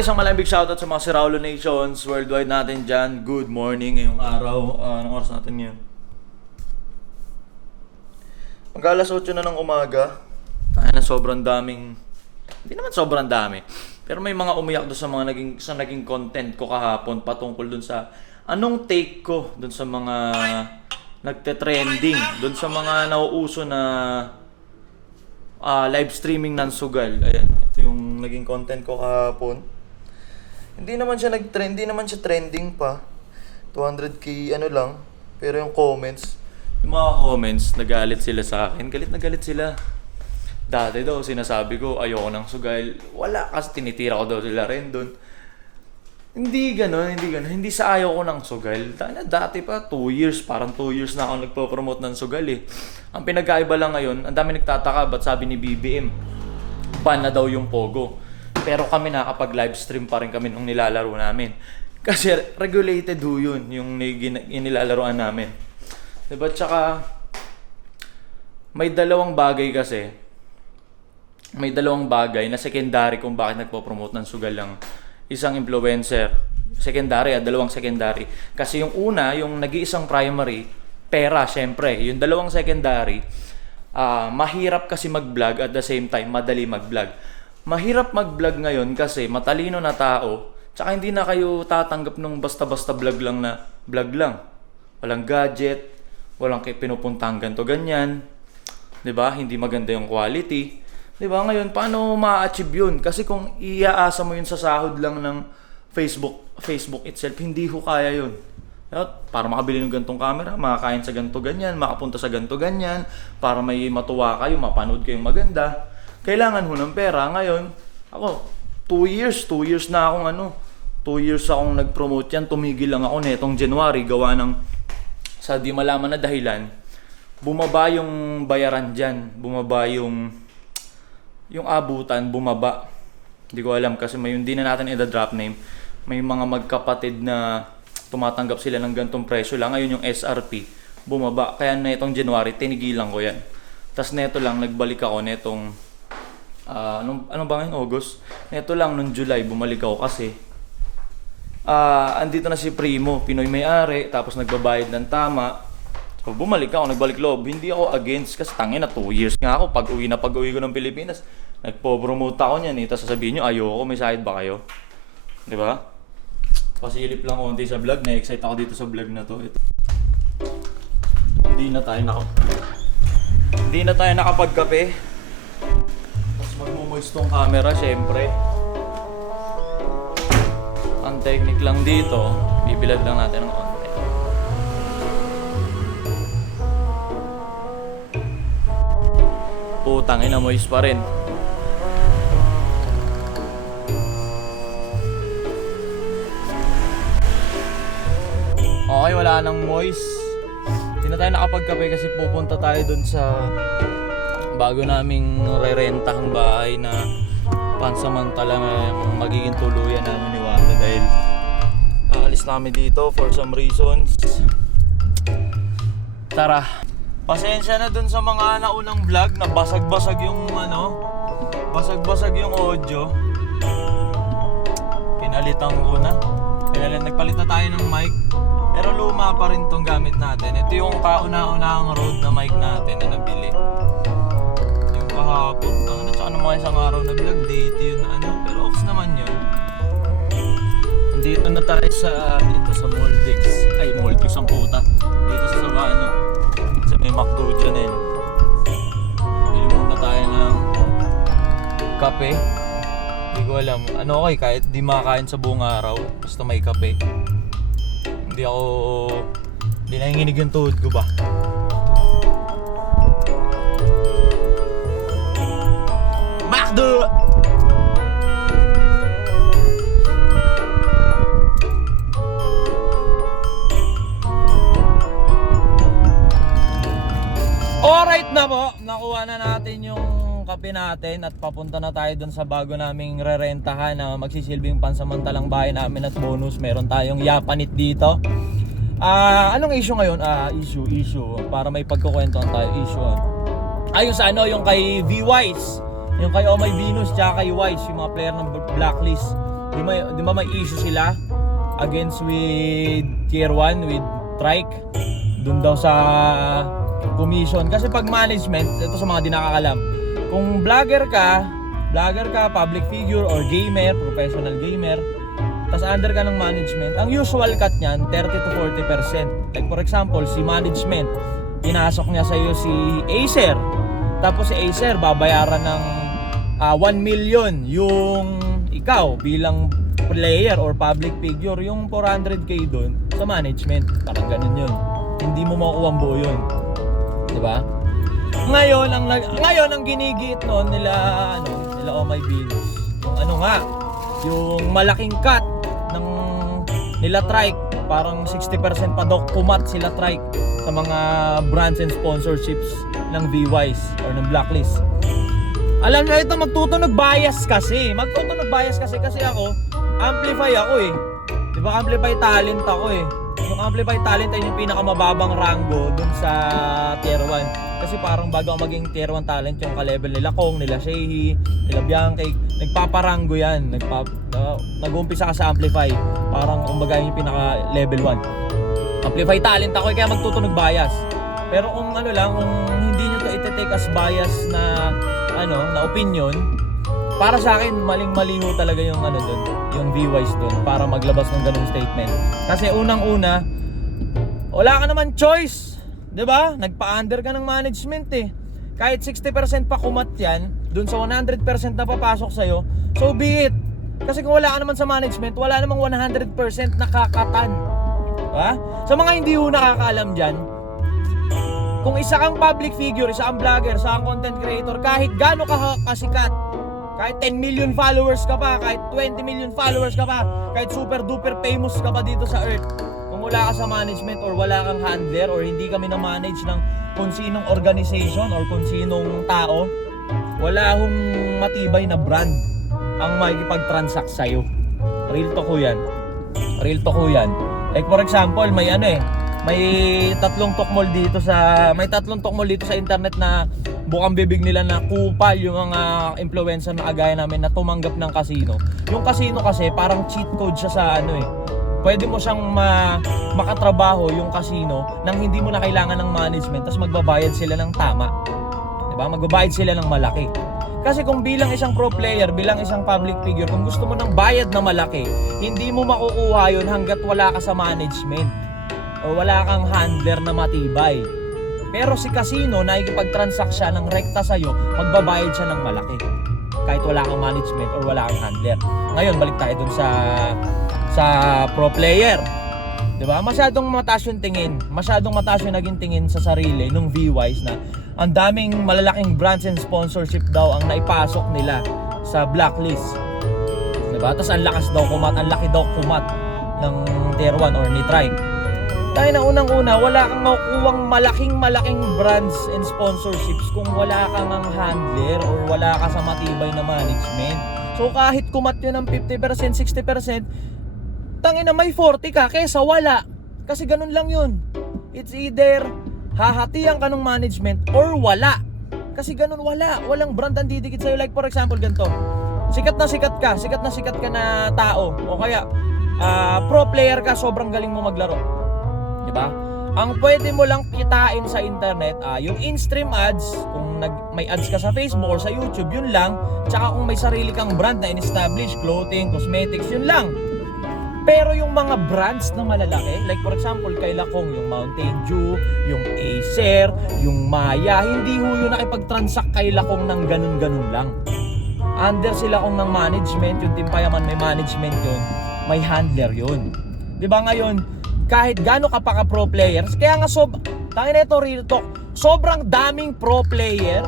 isang malaking big shoutout sa mga Siraulo Nations worldwide natin dyan. Good morning ngayong araw. Anong oras natin ngayon? Mag-alas 8 na ng umaga. Tayo na sobrang daming... Hindi naman sobrang dami. Pero may mga umiyak doon sa naging content ko kahapon patungkol doon sa... Anong take ko doon sa mga nagte-trending. Doon sa mga nauuso na live streaming ng sugal. Ayan. Ito yung naging content ko kahapon. Hindi naman siya nag-trend, hindi naman siya trending pa. 200k ano lang. Pero yung comments, yung mga comments, nagalit sila sa akin. Galit na galit sila. Dati daw, sinasabi ko, ayoko ng sugal. Wala, kasi tinitira ko daw sila rin doon. Hindi ganon. Hindi sa ayaw ko ng sugal. Dati pa, 2 years, parang 2 years na ako nagpo-promote ng sugal eh. Ang pinagkaiba lang ngayon, ang dami nagtataka, ba't sabi ni BBM, ban na daw yung Pogo. Pero kami nakapag-live stream pa rin kami nung nilalaro namin. Kasi regulated ho yun, yung nilalaroan namin. Diba? Tsaka, may dalawang bagay kasi. May dalawang bagay na secondary kung bakit nagpo-promote ng sugal lang isang influencer. Secondary, dalawang secondary. Kasi yung una, yung nag-iisang primary, pera, syempre. Yung dalawang secondary, mahirap kasi mag-vlog at the same time, madali mag-vlog. Mahirap mag-vlog ngayon kasi matalino na tao, tsaka hindi na kayo tatanggap nung basta-basta vlog lang na vlog lang. Walang gadget, walang pinupuntang ganto ganyan. 'Di ba? Hindi maganda yung quality. 'Di ba? Ngayon paano ma-achieve 'yun? Kasi kung iaasa mo 'yun sa sahod lang ng Facebook itself, hindi ho kaya 'yun. Para makabili ng gantong camera, makakain sa ganto ganyan, makapunta sa ganto ganyan, para may matuwa kayo, mapanood kayong maganda. Kailangan ho ng pera. Ngayon, ako, 2 years na akong 2 years akong nag-promote yan. Tumigil lang ako netong January, gawa ng sa di malaman na dahilan. Bumaba yung bayaran dyan. Bumaba yung abutan, bumaba. Hindi ko alam kasi hindi na natin i-drop name. May mga magkapatid na tumatanggap sila ng gantong presyo lang. Ngayon yung SRP, bumaba. Kaya netong January, tinigilan ko yan. Tapos neto lang, nagbalik ako netong ano ba ngayon? August? Neto lang, nung July, bumalik ako kasi andito na si Primo, Pinoy may-ari, tapos nagbabayad ng tama. So, bumalik ako, nagbalik loob. Hindi ako against kasi tangina 2 years nga ako. Pag-uwi ko ng Pilipinas, nagpo-promote ako niyan eh. Tapos sasabihin nyo, ayoko, may sahid ba kayo? Di ba? Pasilip lang konti sa vlog. Na-excite ako dito sa vlog na to. Ito. Hindi na tayo nakapagkape. Magmo-moist tong camera, syempre. Ang technique lang dito, bibilad lang natin ng konti. Putang ina, moist pa rin. Okay, wala nang moist. Hindi na tayo nakapagkape kasi pupunta tayo dun sa bago naming rerentahang bahay na pansamantala magiging tuluyan namin ni Wanda dahil aalis namin dito for some reasons. Tara. Pasensya na dun sa mga naunang vlog na basag-basag yung basag-basag yung audio. Nagpalit na tayo ng mic. Pero luma pa rin tong gamit natin. Ito yung kauna-unahang Rode na mic natin na nabili. Kahapon, tsaka naman isang araw na vlog, date yun pero off naman yun. Dito na tayo dito sa Moldex. Ay, Moldex ang puta. Dito sa Sabano. Sa may McDo dyan eh. Bili muna tayo ng kape. Hindi ko alam. Okay, kahit di makakain sa buong araw, basta may kape. Hindi nanginginig yung tuhod ko ba? McDo! Alright na po, nakuha na natin yung kape natin at papunta na tayo dun sa bago naming rerentahan na magsisilbing pansamantalang bahay namin at bonus. Meron tayong Yapanit dito. Anong issue ngayon? Issue. Para may pagkukwentuhan tayo, issue. Ayun sa yung kay V-Wise. Yung kay Oh My Venus tsaka kay Wise, yung mga player ng Blacklist. Di ba may issue sila against with Tier 1 with Trike dun daw sa commission. Kasi pag management, ito sa mga di nakakalam, kung vlogger ka, public figure or gamer, professional gamer, tas under ka ng management, ang usual cut niyan 30 to 40%. Like for example, si management, pinasok niya sa iyo si Acer. Tapos si Acer babayaran ng 1 million yung ikaw bilang player or public figure, yung 400k doon sa management. Parang ganun yun. Hindi mo makukuha ang buo yun. Di ba? Ngayon ang ginigit noon nila Oh My Venus. Yung malaking cut ng nila Trike, parang 60% pa daw kumat sila Trike sa mga brands and sponsorships ng V-Wise or ng Blacklist. Alam nyo ito, magtutunog bias kasi kasi ako amplify ako eh. Di ba amplify talent ako eh. Yung amplify talent ay yung pinakamababang rango dun sa Tier 1. Kasi parang bago ako maging Tier 1 talent, yung ka-level nila Kong, nila Shehi, nila Bianca, nagpaparango yan. Nag-uumpisa ka sa amplify. Parang kumbaga yung pinaka-level 1. Amplify talent ako kaya magtutunog bias. Pero kung kung hindi nyo to ite-take as bias na na opinion, para sa akin maling-mali ho talaga yung doon, yung V-Wise doon para maglabas ng ganung statement. Kasi unang-una, wala ka naman choice, 'di ba? Nagpa-under ka ng management eh. Kahit 60% pa kumat yan doon sa 100% na papasok sa iyo, so be it. Kasi kung wala ka naman sa management, wala namang 100% nakakatan. Diba? Sa mga hindi ho nakakaalam diyan, kung isa kang public figure, isa kang vlogger, isa kang content creator, kahit gaano ka kasikat, kahit 10 million followers ka pa, kahit 20 million followers ka pa, kahit super duper famous ka pa dito sa earth, kung wala ka sa management or wala kang handler or hindi kami na-manage ng kung sinong organization or kung sinong tao, wala hong matibay na brand ang makikipag-transact sa'yo. Real talk ko yan. Like for example, may tatlong talkmall dito sa internet na bukang bibig nila na kupal yung mga influencer na agaya namin na tumanggap ng casino. Yung casino kasi parang cheat code siya sa pwede mo siyang makatrabaho yung casino nang hindi mo na kailangan ng management, tapos magbabayad sila ng tama. Diba? Magbabayad sila ng malaki. Kasi kung bilang isang pro player, bilang isang public figure, kung gusto mo ng bayad na malaki, hindi mo makukuha yun hanggat wala ka sa management o wala kang handler na matibay. Pero si casino, nakikipag-transact siya ng rekta sa'yo, magbabayad siya ng malaki kahit wala kang management or wala kang handler. Ngayon, balik tayo dun sa pro player. Diba? Masyadong mataas yung naging tingin sa sarili nung V-Wise na ang daming malalaking brands and sponsorship daw ang naipasok nila sa Blacklist. Diba? Tapos ang laki daw kumat ng Tier 1 or ni Trike. Dahil na unang-una, wala kang makukuhang malaking brands and sponsorships kung wala kang ang handler or wala ka sa matibay na management. So kahit kumat yun ng 50%, 60%, tangina may 40 ka kesa wala. Kasi ganun lang yun. It's either hahatian ka ng management or wala. Kasi ganun walang brand ang didikit sa'yo. Like for example, ganito. Sikat na sikat ka na tao. O kaya, pro player ka, sobrang galing mo maglaro. Diba? Ang pwede mo lang kitain sa internet, yung in-stream ads, kung may ads ka sa Facebook or sa YouTube, yun lang. Tsaka kung may sarili kang brand na in-establish, clothing, cosmetics, yun lang. Pero yung mga brands na malalaki, like for example, kay Lakong, yung Mountain Dew, yung Acer, yung Maya, hindi ho yun nakipag-transact kay Lakong ng ganun-ganun lang. Under sila kung ng management, yung Team Payaman may management yun, may handler yun. Diba ngayon, kahit gaano ka pa ka pro players, kaya nga tangin na ito, real talk, sobrang daming pro player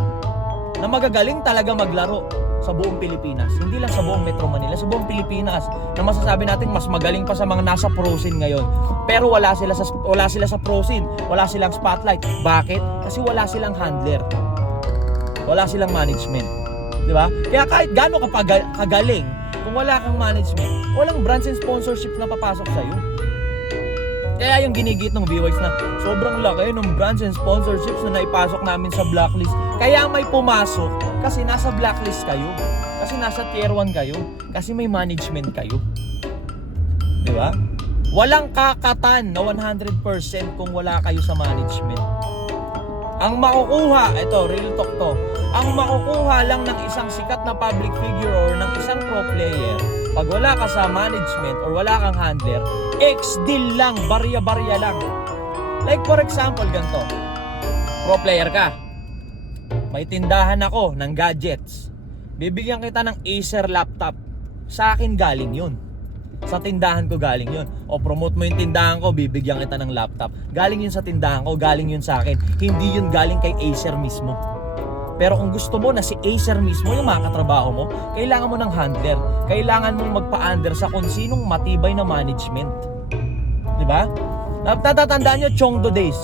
na magagaling talaga maglaro sa buong Pilipinas. Hindi lang sa buong Metro Manila, sa buong Pilipinas, na masasabi natin mas magaling pa sa mga nasa pro scene ngayon. Pero wala sila sa pro scene, wala silang spotlight. Bakit? Kasi wala silang handler. Wala silang management. 'Di ba? Kaya kahit gaano ka pa kagaling, kung wala kang management, walang brands and sponsorship na papasok sa iyo. Kaya yung ginigit ng V-Wise na sobrang laki ng brands and sponsorships na naipasok namin sa blacklist. Kaya may pumasok kasi nasa blacklist kayo. Kasi nasa tier 1 kayo. Kasi may management kayo. Di ba? Walang kakatan na 100% kung wala kayo sa management. Ang makukuha, ito, real talk to. Ang makukuha lang ng isang sikat na public figure or ng isang pro player, pag wala ka sa management or wala kang handler, ex-deal lang, barya-barya lang. Like for example, ganito. Pro player ka. May tindahan ako ng gadgets. Bibigyan kita ng Acer laptop. Sa akin galing yun. Sa tindahan ko galing yun. O promote mo yung tindahan ko, bibigyan kita ng laptop. Galing yun sa tindahan ko, galing yun sa akin. Hindi yun galing kay Acer mismo. Pero kung gusto mo na si Acer mismo yung makakatrabaho mo, kailangan mo ng handler. Kailangan mong magpa-under sa kung sinong matibay na management. Diba? Natatandaan nyo, Chongdo days.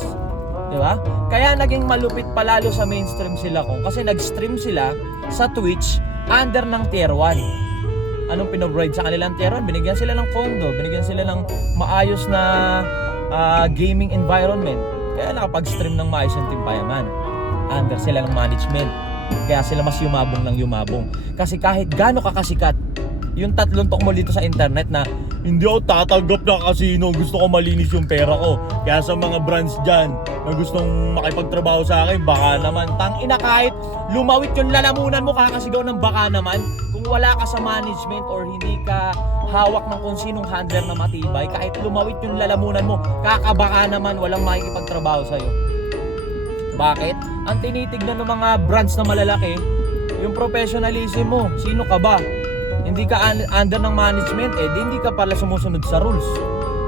Diba? Kaya naging malupit palalo sa mainstream sila kung kasi nag-stream sila sa Twitch under ng tier 1. Anong pinobroid sa kanilang tier 1? Binigyan sila ng condo, binigyan sila ng maayos na gaming environment. Kaya nakapag-stream ng maayos yung Team Payaman. Under sila ng management. Kaya sila mas yumabong ng yumabong. Kasi kahit gaano ka kasikat, yung tatlong tok mo dito sa internet na hindi ako tatanggap ng casino, gusto ko malinis yung pera ko. Kaya sa mga brands dyan na gustong makipagtrabaho sa akin, baka naman. Tangina, kahit lumawit yung lalamunan mo, kakasigaw ng baka naman. Kung wala ka sa management or hindi ka hawak ng kung sinong handler na matibay, kahit lumawit yung lalamunan mo, kakabaka naman, walang makikipagtrabaho sa'yo. Bakit? Ang tinitignan ng mga brands na malalaki, yung professionalism mo. Sino ka ba? Hindi ka under ng management, di hindi ka pala sumusunod sa rules.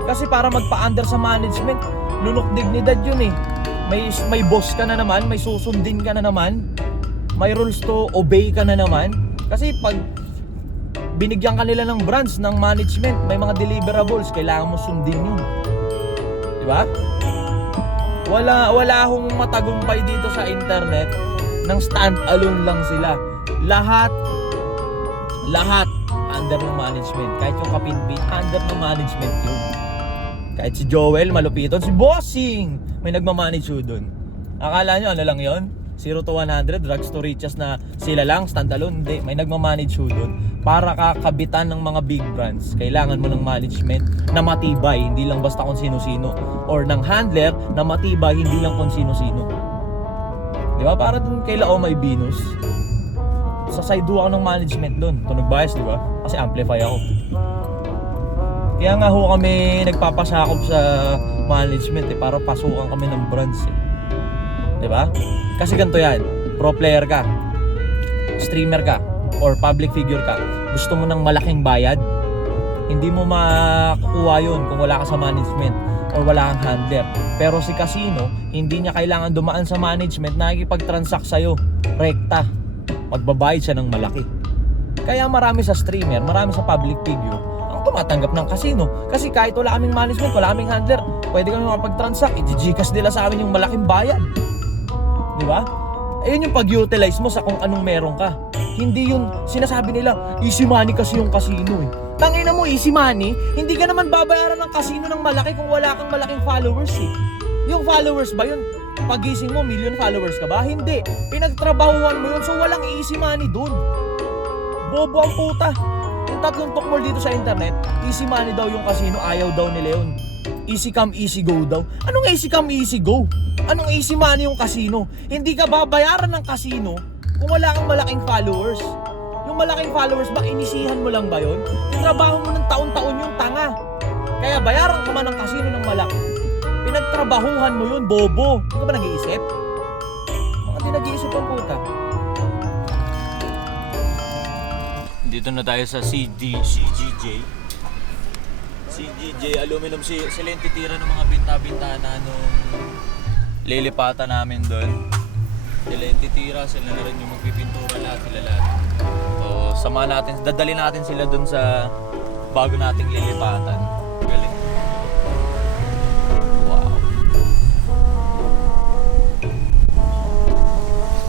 Kasi para magpa-under sa management, lunok dignidad yun eh. May boss ka na naman, may susundin ka na naman, may rules to obey ka na naman. Kasi pag binigyan ka nila ng brands, ng management, may mga deliverables, kailangan mo sundin yun. Diba? Wala akong matagumpay dito sa internet nang stand-alone lang sila. Lahat under ng management. Kahit yung Kapinpin, under ng management yun. Kahit si Joel, malupiton. Si Bossing, may nagmamanage yun dun. Akala nyo ano lang yon? 0 to 100, drugs to riches na sila lang, stand-alone. Hindi, may nagmamanage yun dun. Para kakabitan ng mga big brands, kailangan mo ng management na matibay, hindi lang basta kung sino-sino. Or ng handler na matibay, hindi lang kung sino-sino. Di ba? Para dun kay Laomay Venus, sa side 2 ako ng management doon. Tunog bias, di ba? Kasi amplify ako. Kaya nga ho kami nagpapasakop sa management para pasukan kami ng brands eh. Di ba? Kasi ganito yan. Pro player ka, streamer ka, or public figure ka. Gusto mo ng malaking bayad, hindi mo makukuha yun kung wala ka sa management or wala kang handler. Pero si casino, hindi niya kailangan dumaan sa management na nakikipag-transact sa'yo. Rekta. Magbabayad siya ng malaki. Kaya marami sa streamer, marami sa public figure ang tumatanggap ng casino. Kasi kahit wala kaming management, wala kaming handler, pwede kami makapag-transact, i-Gcash nila sa amin yung malaking bayad. Di ba? Ayun yung pag-utilize mo sa kung anong meron ka. Hindi yung sinasabi nila, easy money kasi yung casino eh. Tangina mo, easy money? Hindi ka naman babayaran ng casino ng malaki kung wala kang malaking followers eh. Yung followers ba yun? Pagising mo, million followers ka ba? Hindi. Pinagtrabahuan mo yun, so walang easy money dun. Bobo ang puta. Yung tatlong talk dito sa internet, easy money daw yung casino, ayaw daw nila yun. Easy come, easy go daw. Anong easy come, easy go? Anong easy money yung casino? Hindi ka babayaran ng casino kung wala kang malaking followers. Yung malaking followers ba, inisihan mo lang ba yun? Yung trabaho mo ng taon-taon yung tanga. Kaya bayaran ka man ng casino ng malaki. Pinagtrabahuhan mo yun, bobo. Hindi ka ba nag-iisip? Mga di nag-iisip ang puta. Dito na tayo sa CGJ. CGJ Aluminum. Sila yung titira ng mga binta-bintana nung lilipatan namin doon. Sila yung titira, sila na rin yung magpipintura lahat, sila lahat. So, sama natin, dadali natin sila doon sa bago nating lilipatan. Galing. Wow.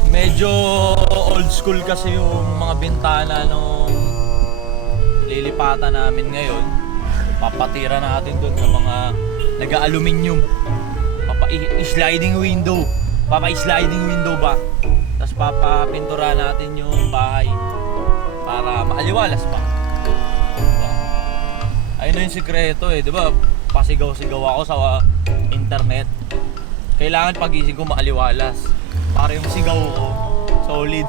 Medyo old school kasi yung mga bintana nung lilipatan namin ngayon. Papatira natin doon ng mga nag-aluminium. Sliding window. Papa-sliding window ba? Tapos papapintura natin yung bahay para maaliwalas pa. Diba? Ayun na yung sikreto eh, di ba? Pasigaw-sigaw ako sa internet. Kailangan pagising ko maaliwalas para yung sigaw ko solid.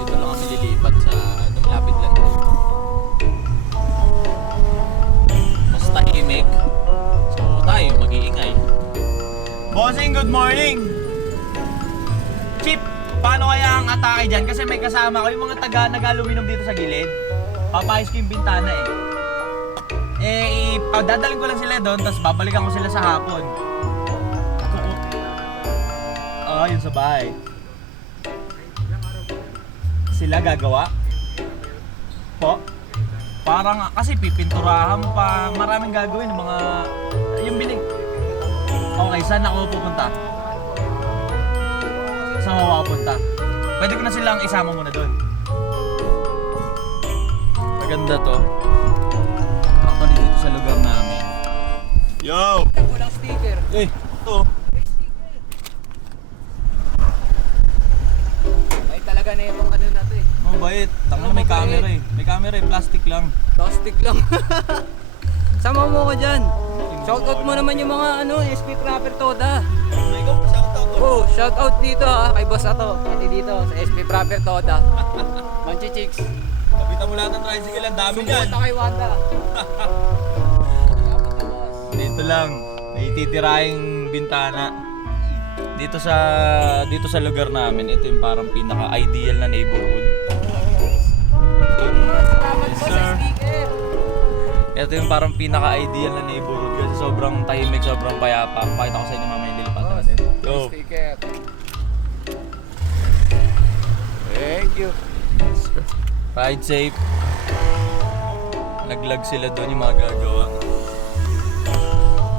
Dito lang kami lilipat sa lapit lang. Mas tahimik. So tayo mag-iingay. Bossing, good morning! Chip, paano kaya ang atake dyan? Kasi may kasama ko yung mga taga nag-aluminum dito sa gilid. Papayos ko yung bintana eh. Dadaling ko lang sila doon, tapos babalikan ko sila sa hapon. Yun sa bahay. Sila gagawa? Po? Parang, kasi pipinturahan mo pa, maraming gagawin, mga, yung binig. Okay, saan ako pupunta? Saan ako pupunta? Pwede ko na silang isama muna doon. Maganda to. Actually dito sa lugar namin. Yo! Walang sticker. Eh, ito. Ay talaga na yung ano na to eh. Mabait. Tanga na may camera eh. May camera eh, plastic lang. Plastic lang. Sama mo ko dyan. Shoutout mo naman yung mga SP Trapper Toda. Ikaw, shoutout ko. Oh, shoutout dito kay Boss Ato. Pati dito sa SP Trapper Toda. Manchi Chicks. Kapitan mo lahat ng tricycle, ang dami dyan. Sumunta kay Wanda. Dito lang, may titirahing bintana. Dito sa lugar namin, ito yung parang pinaka-ideal na neighborhood. Salamat Yes, po sir. sa sticker. Ito yung parang pinaka-ideal na neighborhood kasi sobrang tahimik, sobrang payapa. Pakita ko sa inyo mamaya yung lilipatan natin. Go! Sticker. Thank you. Ride safe. Naglag sila doon yung mga gagawa.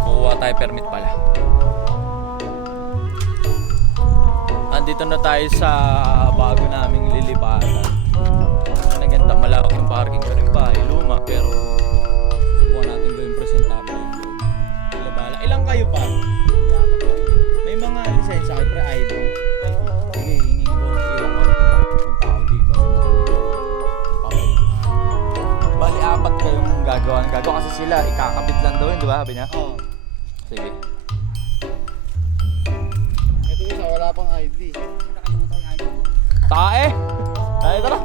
Kukuha tayo permit pala. Andito na tayo sa bago naming lilipatan. Ang ganda, malawak yung parking ko rin pa. Luma, pero subukan natin gawin presentable yung loob. Ilabala. Ilang kayo pa? May mga lisensya kayo, pre-ID. Sige, hingin ko. Iwan ko. Punta ako dito. Bali, 4 kayong gagawa. Kasi sila, ikakabit lang daw yun, di ba? Sabi niya? Oo. Sige. Ito isa, wala pang ID. Tae! Tae, tara!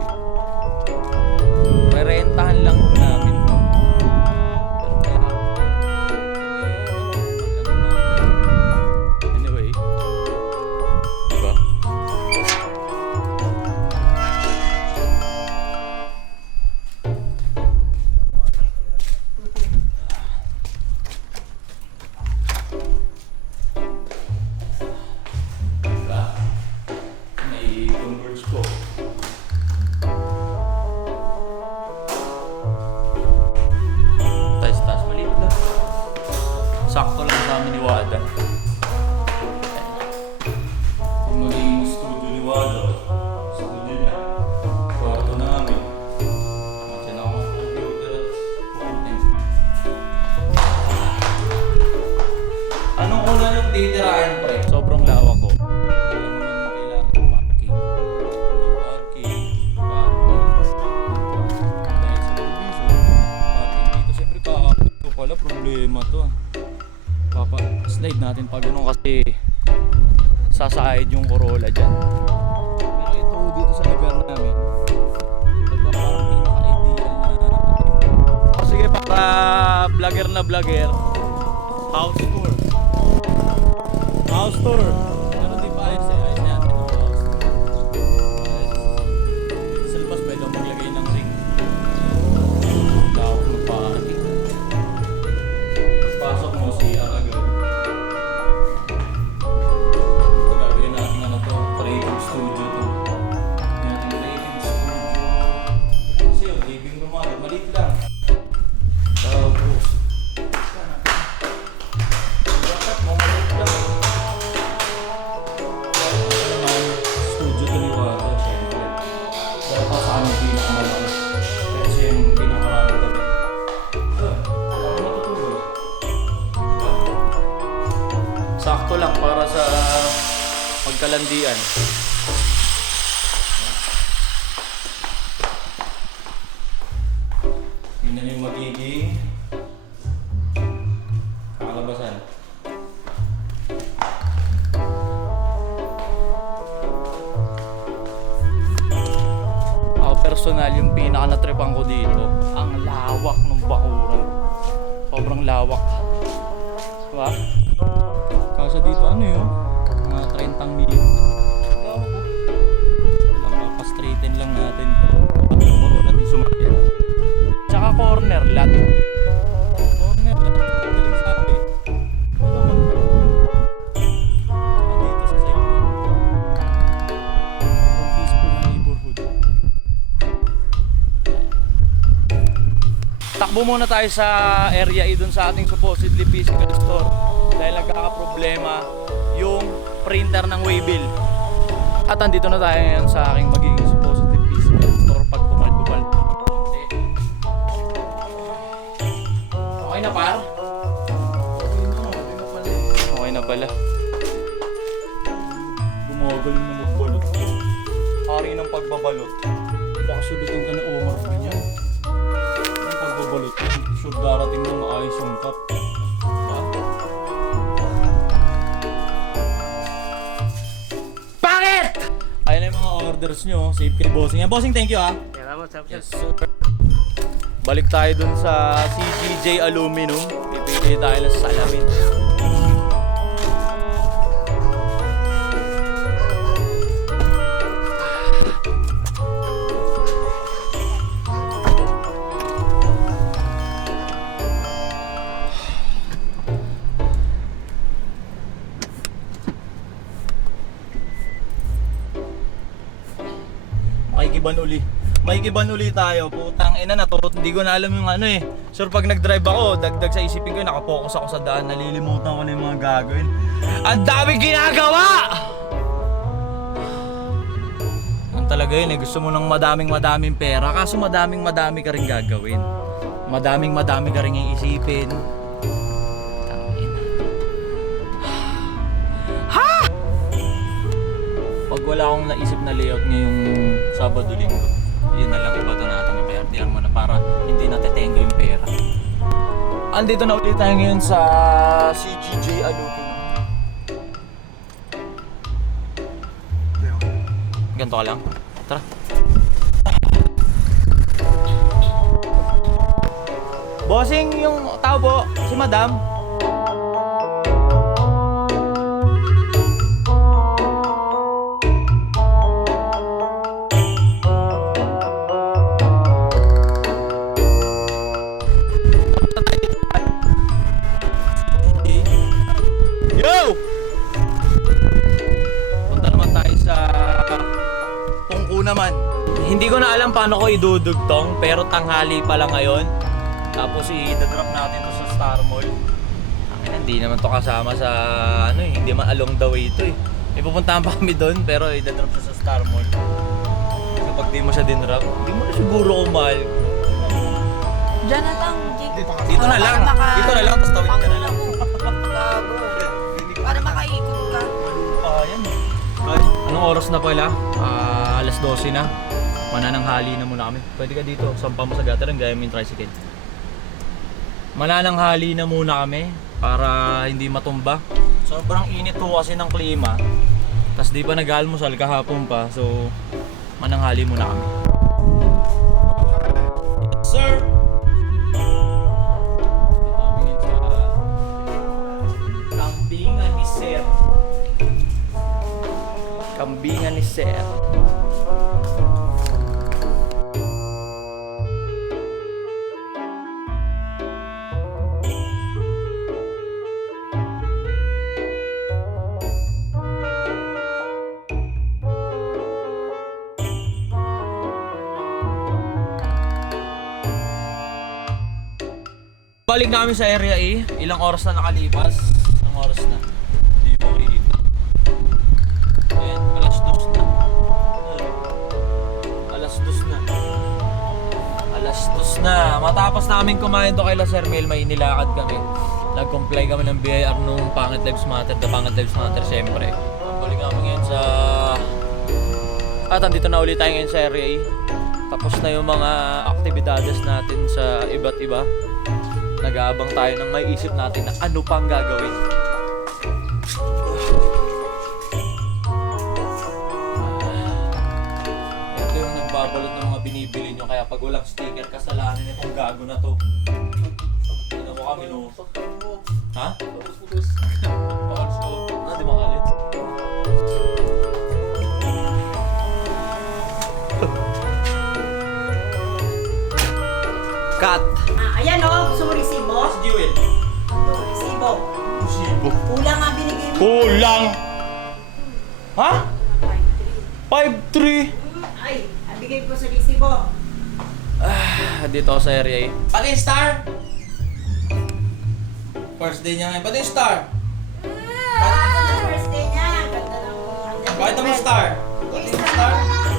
May rentahan lang po namin. Pero wala. Anyway. Diba? May converge ko. Tas maliit lang. Sakto lang sa amin ni Wada. Kung maging studio ni Wada, studio niya. Kwarto namin. Diyan ako ng computer at pupuntin. Anong una yung titirahan, pre? Sobrang lawak ko. Wala naman kailangan parking. Parking. Dahil sa television, parking dito. Siyempre kakapit ko pala, problema to. Slide natin pag ganun kasi sasahid yung Corolla dyan. Pero ito dito sa lugar namin, ito parang pinaka-ideal na. Sige, para vlogger na vlogger, house tour. House tour. Pero di pa ayos eh. Ayos na natin yung house tour. Sa labas pwede akong maglagay ng ring. Tawag ng parking. Pagpasok mo siya agad. Gagawin natin ano to, creative studio to. Gagawin natin creative studio. Kasi yung living room agad, maliit lang. Tapos, dapat mo maliit lang. Studio to ni Wada, syempre. Dahil pa sa amin pinakamalaki. Kasi yung pinakamarami kami. Ako matutulog. Sakto lang para sa kalandian. Yun yung magiging kakalabasan. Ako personal, yung pinaka natripan ko dito, ang lawak ng bakuran. Sobrang lawak. Diba? Kasi dito ano yun? Mga 30 million. Papastraighten lang natin ito. Bakuran din sumakyan. Tsaka corner lot. Corner lot. Galing sabi. Ano naman? Tsaka dito sa side mo. Sobrang peaceful na neighborhood. Takbo muna tayo sa area E dun sa ating supposedly physical store dahil nagkakaproblema yung printer ng Waybill. At andito na tayo ngayon sa aking magiging supposedly physical store pag pumalbubal. Okay na par? Okay na pala. Gumagaling na magbalot. Hari ng pagbabalot. Baka sulutin ka na Omar pa niya. Balot. Sure darating na maayos yung cup. Bakit? Ayun na yung mga orders nyo. Save kay Bossing. Yan, Bossing, thank you ha. Yes, sir. Balik tayo dun sa CGJ Aluminum. Pipili tayo ng salamin. Makikiban uli tayo. Putang ina na to. Hindi ko na alam yung ano eh. Sure, pag nag-drive ako, dagdag sa isipin ko, nakapokus ako sa daan, nalilimutan ko na yung mga gagawin. Ang dami ginagawa! Ang talaga yun eh, gusto mo ng madaming pera, kaso madaming ka rin gagawin. Madaming ka rin iisipin. Ha! Pag wala akong naisip na layout ngayong Sabado-Linggo, yun na lang, ibato natin yung PRDR mo na para hindi natetenga yung pera. Andito na ulit tayo ngayon sa CGJ Aluminum. Ganito ka lang? Tara. Bossing, yung tao po, si Madam. Naman. Hindi ko na alam paano ko idudugtong pero tanghali pa lang ngayon. Tapos i-drop natin to sa Star Mall. Hindi naman to kasama sa ano eh, hindi man along the way ito eh. May pupuntahan pa kami doon pero i-drop siya sa Star Mall. So pag di mo siya dinrop, hindi mo na siguro kung mahal. Diyan na lang, Jake. Dito na lang. Dito na lang, tapos tawid ka na lang. Gago. Para makaikot ka. Yan eh. Anong oras na pala? Alas 12 na. Manananghali na muna kami. Pwede ka dito, sampa mo sa gutter, gaya mo yung tricycle. Manananghali na muna kami para hindi matumba. Sobrang init po kasi ng klima. Tapos di pa nag-almusal kahapon pa. So, mananghali muna kami. Yes, sir! Kambingan ni Sir. Kambingan ni Sir. Balik na kami sa area A. Ilang oras na nakalipas? Ilang oras na? Hindi mo makikita. Ayan, alas 2 na. Alas 2 na. Alas 2 na. Matapos namin kumain to kay La Sermel, may nilakad kami. Nag-comply kami ng BIR nung Pangit Lives Matter. The Pangit Lives Matter, siyempre. Balik kami ngayon At andito na ulit tayo ngayon sa area A. Tapos na yung mga aktibidades natin sa iba't iba. Nag-aabang tayo ng may isip natin na ano pang gagawin. Ito yung nagbabalot ng mga binibili nyo. Kaya pag walang sticker, kasalanan itong gago na to. Ano mo kami, no? Ha? Di makalit. Cut! Ayan o, gusto mo resibo? Jewel. Resibo. Sibo. Kulang nga binigay mo. Kulang! Ha? 5-3. Ay, bigay ko sa resibo. Dito ako sa area eh. Pati yung star! First day niya ngayon. Pati yung star! First day niya. Ganda ng Bakit mo yung star? Pati yung star?